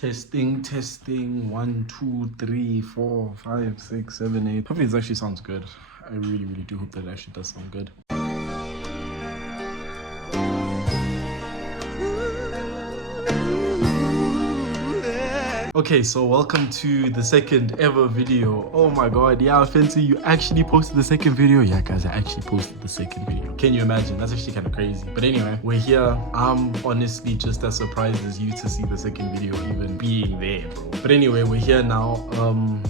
Testing, testing. 1, 2, 3, 4, 5, 6, 7, 8. Hopefully this actually sounds good. I really do hope that it actually does sound good. Okay, so welcome to the second ever video. Oh my god, yeah, Fancy, you actually posted the second video. Yeah, guys, I actually posted the second video. Can you imagine? That's actually kind of crazy. But anyway, we're here. I'm honestly just as surprised as you to see the second video even being there, bro. But anyway, we're here now.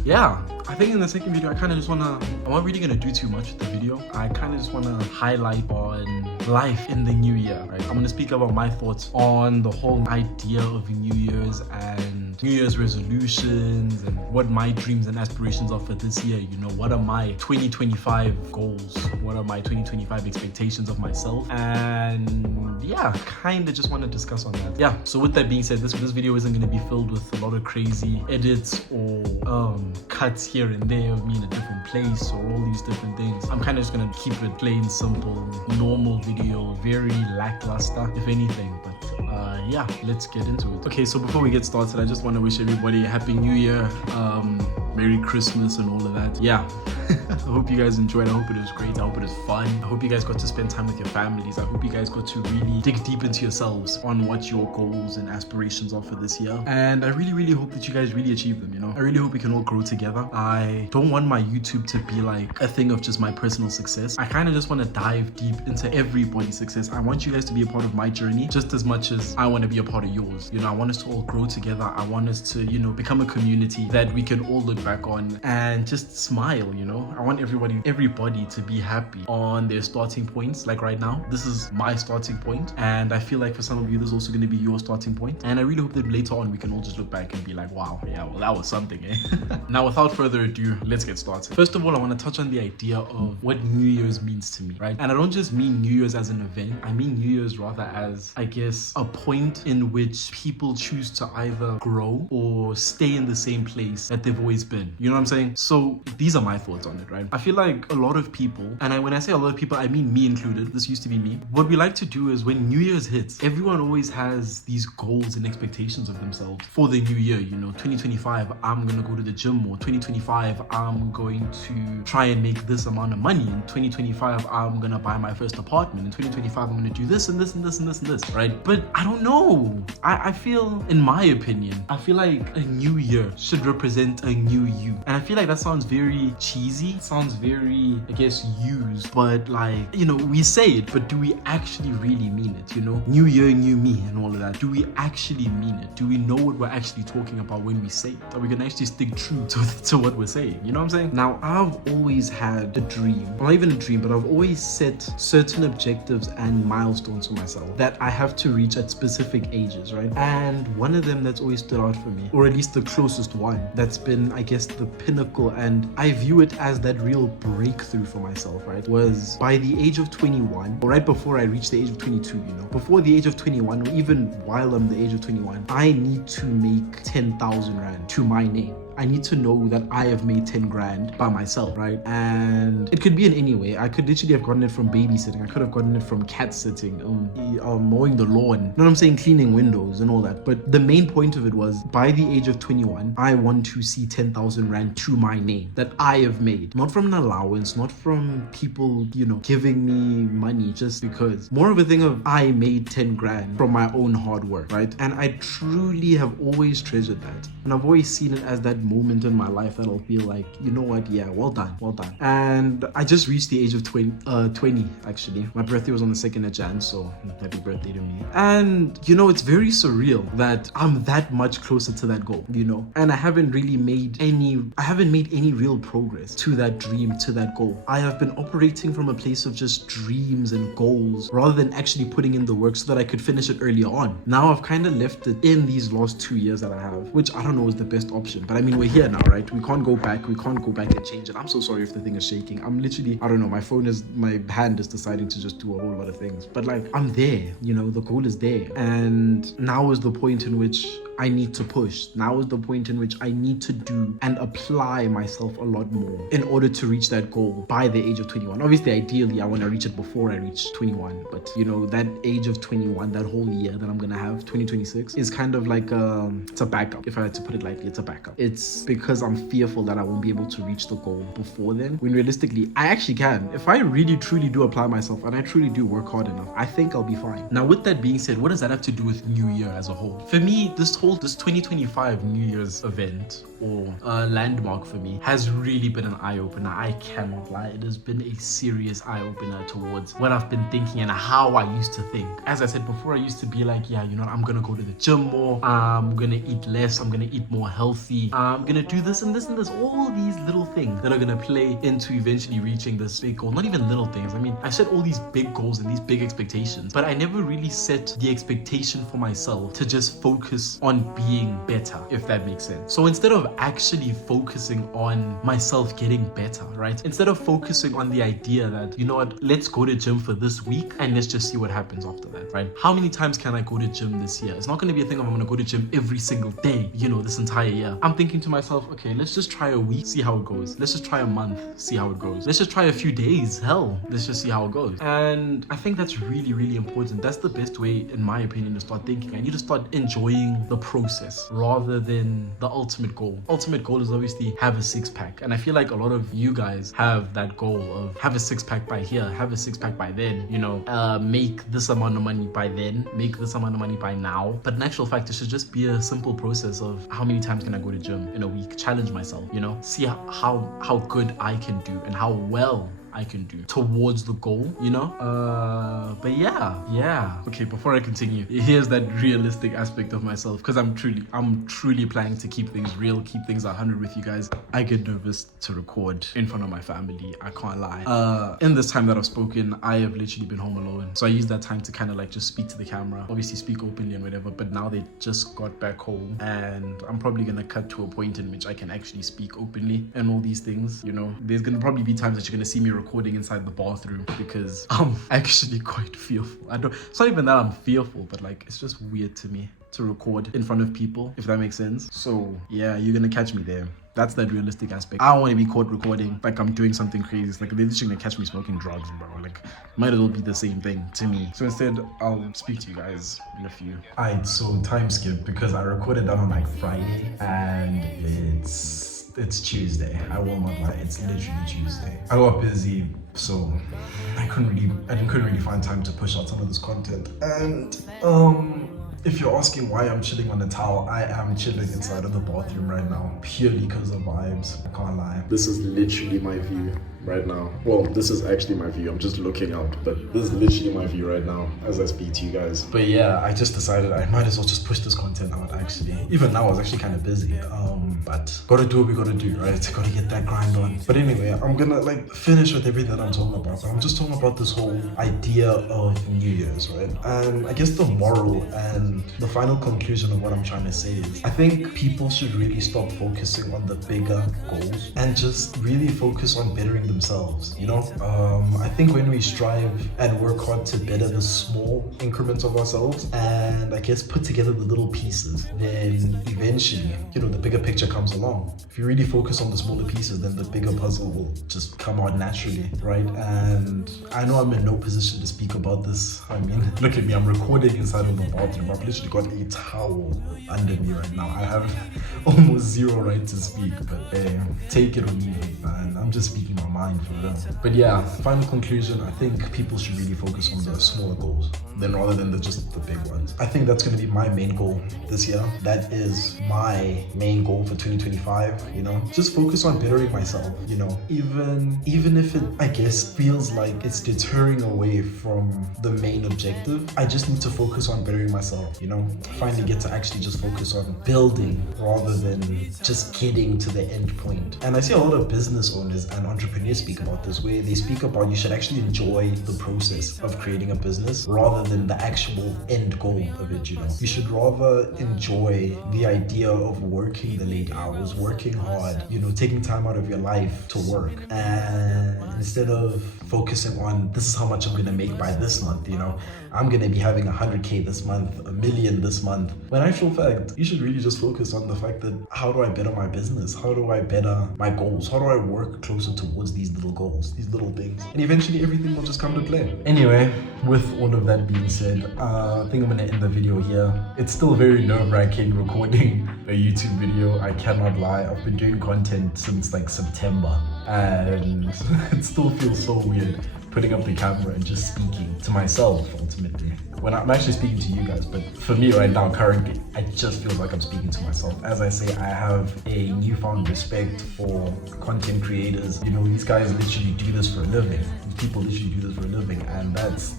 Yeah, I think in the second video, I kind of just want to, I'm not really going to do too much with the video. I kind of just want to highlight on life in the new year, right? I'm going to speak about my thoughts on the whole idea of New Year's and New Year's resolutions and what my dreams and aspirations are for this year. You know, what are my 2025 goals? What are my 2025 expectations of myself? And yeah, kind of just want to discuss on that. Yeah, so with that being said, this video isn't going to be filled with a lot of crazy edits or cuts here and there of me in a different place or all these different things. I'm kind of just going to keep it plain, simple, normal video, very lackluster, if anything. But yeah, let's get into it. Okay, so before we get started, I just want to wish everybody a happy new year, Merry Christmas and all of that. Yeah. I hope you guys enjoyed. I hope it was great. I hope it was fun. I hope you guys got to spend time with your families. I hope you guys got to really dig deep into yourselves on what your goals and aspirations are for this year. And I really hope that you guys really achieve them, you know? I really hope we can all grow together. I don't want my YouTube to be like a thing of just my personal success. I kind of just want to dive deep into everybody's success. I want you guys to be a part of my journey just as much as I want to be a part of yours. You know, I want us to all grow together. I want us to, you know, become a community that we can all look back on and just smile, you know? I want everybody to be happy on their starting points. Like right now, this is my starting point, and I feel like for some of you, this is also going to be your starting point. And I really hope that later on we can all just look back and be like, wow, yeah, well, that was something, eh? Now, without further ado, let's get started. First of all, I want to touch on the idea of what New Year's means to me, right? And I don't just mean New Year's as an event. I mean New Year's rather as, I guess, a point in which people choose to either grow or stay in the same place that they've always been. You know what I'm saying? So these are my thoughts on it, right? I feel like a lot of people, and when I say a lot of people, I mean me included, this used to be me. What we like to do is when New Year's hits, everyone always has these goals and expectations of themselves for the new year. You know, 2025, I'm gonna go to the gym more. 2025, I'm going to try and make this amount of money. In 2025, I'm gonna buy my first apartment. In 2025, I'm gonna do this and this and this and this and this, right? But I don't know. I feel, in my opinion, I feel like a new year should represent a new you. And I feel like that sounds very cheesy. It sounds very, I guess, used, but like, you know, we say it, but do we actually really mean it? You know, new year, new me and all of that. Do we actually mean it? Do we know what we're actually talking about when we say it? Are we gonna actually stick true to what we're saying? You know what I'm saying? Now, I've always had a dream, well, not even a dream, but I've always set certain objectives and milestones for myself that I have to reach at specific ages, right? And one of them that's always stood out for me, or at least the closest one, that's been, I guess, the pinnacle, and I view it as that real breakthrough for myself, right, was by the age of 21, or right before I reached the age of 22, you know, before the age of 21, or even while I'm the age of 21, I need to make 10,000 Rand to my name. I need to know that I have made 10 grand by myself, right? And it could be in any way. I could literally have gotten it from babysitting. I could have gotten it from cat sitting, mowing the lawn. You know what I'm saying? Cleaning windows and all that. But the main point of it was, by the age of 21, I want to see 10,000 Rand to my name that I have made. Not from an allowance, not from people, you know, giving me money just because. More of a thing of, I made 10 grand from my own hard work, right? And I truly have always treasured that. And I've always seen it as that moment in my life that I'll feel like, you know what, yeah, well done. And I just reached the age of 20 actually. My birthday was on the 2nd of Jan, so happy birthday to me. And you know, it's very surreal that I'm that much closer to that goal, you know, and I haven't made any real progress to that dream, to that goal. I have been operating from a place of just dreams and goals rather than actually putting in the work so that I could finish it earlier on. Now I've kind of left it in these last 2 years that I have, which I don't know is the best option, but I mean, we're here now, right? We can't go back and change it. I'm so sorry if the thing is shaking. I'm literally, I don't know, my hand is deciding to just do a whole lot of things, but like, I'm there, you know, the goal is there. And now is the point in which I need to push. Now is the point in which I need to do and apply myself a lot more in order to reach that goal by the age of 21. Obviously, ideally, I want to reach it before I reach 21. But you know, that age of 21, that whole year that I'm gonna have, 2026, is kind of like it's a backup. If I had to put it lightly, it's a backup. It's because I'm fearful that I won't be able to reach the goal before then, when realistically I actually can. If I really truly do apply myself and I truly do work hard enough, I think I'll be fine. Now, with that being said, what does that have to do with New Year as a whole? For me, this 2025 New Year's event, or landmark for me, has really been an eye-opener. I cannot lie. It has been a serious eye-opener towards what I've been thinking and how I used to think. As I said before, I used to be like, yeah, you know, I'm gonna go to the gym more, I'm gonna eat less, I'm gonna eat more healthy, I'm gonna do this and this and this, all these little things that are gonna play into eventually reaching this big goal. Not even little things. I mean, I set all these big goals and these big expectations, but I never really set the expectation for myself to just focus on being better, if that makes sense. So instead of actually focusing on myself getting better, right? Instead of focusing on the idea that, you know what, let's go to gym for this week and let's just see what happens after that, right? How many times can I go to gym this year? It's not going to be a thing of I'm going to go to gym every single day, you know, this entire year. I'm thinking to myself, okay, let's just try a week, see how it goes. Let's just try a month, see how it goes. Let's just try a few days, hell, let's just see how it goes. And I think that's really, really important. That's the best way, in my opinion, to start thinking. I need to start enjoying the process rather than the ultimate goal. Ultimate goal is obviously have a six-pack, and I feel like a lot of you guys have that goal of have a six-pack by here, have a six-pack by then, you know, make this amount of money by then, make this amount of money by now. But in actual fact, it should just be a simple process of how many times can I go to gym in a week, challenge myself, you know, see how good I can do and how well I can do towards the goal, you know. But yeah. Okay, before I continue, here's that realistic aspect of myself, because I'm truly planning to keep things real, keep things 100 with you guys. I get nervous to record in front of my family, I can't lie. In this time that I've spoken, I have literally been home alone, so I use that time to kind of like just speak to the camera, obviously speak openly and whatever. But now they just got back home, and I'm probably gonna cut to a point in which I can actually speak openly and all these things, you know. There's gonna probably be times that you're gonna see me recording inside the bathroom, because I'm actually quite fearful. It's not even that I'm fearful, but like, it's just weird to me to record in front of people, if that makes sense. So yeah, you're gonna catch me there. That's that realistic aspect. I don't want to be caught recording like I'm doing something crazy. It's like they're literally gonna catch me smoking drugs, bro. Like, might as well be the same thing to me. So instead, I'll speak to you guys in a few. Alright, so time skip, because I recorded that on like Friday, and it's Tuesday. I will not lie, it's literally Tuesday. I got busy, so I couldn't really find time to push out some of this content. And if you're asking why I'm chilling on the towel, I am chilling inside of the bathroom right now, purely because of vibes. I can't lie. This is literally my view right now. Well, this is actually my view. I'm just looking out, but this is literally my view right now as I speak to you guys. But yeah, I just decided I might as well just push this content out, actually. Even now, I was actually kind of busy. But gotta do what we gotta do, right? Gotta get that grind on. But anyway, I'm gonna like finish with everything that I'm talking about. I'm just talking about this whole idea of New Year's, right? And I guess the moral and the final conclusion of what I'm trying to say is, I think people should really stop focusing on the bigger goals and just really focus on bettering themselves, you know? I think when we strive and work hard to better the small increments of ourselves and I guess put together the little pieces, then eventually, you know, the bigger picture comes along. If you really focus on the smaller pieces, then the bigger puzzle will just come out naturally, right? And I know I'm in no position to speak about this. I mean, look at me, I'm recording inside of the bathroom. I've literally got a towel under me right now. I have almost zero right to speak, but take it or leave it, man. I'm just speaking my mind for real. But yeah, final conclusion, I think people should really focus on the smaller goals rather than just the big ones. I think that's going to be my main goal this year. That is my main goal for 2025, you know, just focus on bettering myself, you know, even if it, I guess, feels like it's deterring away from the main objective. I just need to focus on bettering myself, you know, finally get to actually just focus on building rather than just getting to the end point. And I see a lot of business owners and entrepreneurs speak about this, where they speak about you should actually enjoy the process of creating a business rather than the actual end goal of it, you know. You should rather enjoy the idea of working the late hours, working hard, you know, taking time out of your life to work, and instead of focusing on this is how much I'm gonna make by this month, you know, I'm gonna be having 100K this month, 1 million this month. When actual fact, you should really just focus on the fact that how do I better my business? How do I better my goals? How do I work closer towards these little goals, these little things? And eventually everything will just come to play. Anyway, with all of that being said, I think I'm gonna end the video here. It's still very nerve-wracking recording a YouTube video. I cannot lie. I've been doing content since like September, and it still feels so weird putting up the camera and just speaking to myself ultimately. When I'm actually speaking to you guys, but for me right now, currently, I just feel like I'm speaking to myself. As I say, I have a newfound respect for content creators. You know, these guys literally do this for a living. These people literally do this for a living, and that's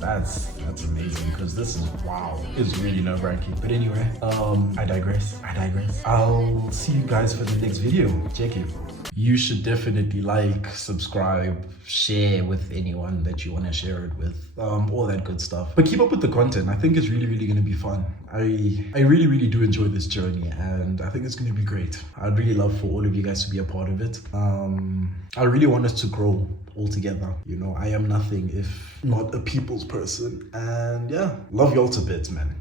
amazing, because this is, wow, it's really nerve-wracking. But anyway, I digress. I'll see you guys for the next video. Check it. You should definitely like, subscribe, share with anyone that you want to share it with, all that good stuff. But keep up with the content. I think it's really going to be fun. I really do enjoy this journey, and I think it's going to be great. I'd really love for all of you guys to be a part of it. I really want us to grow all together. You know, I am nothing if not a people's person, and yeah, love y'all to bits, man.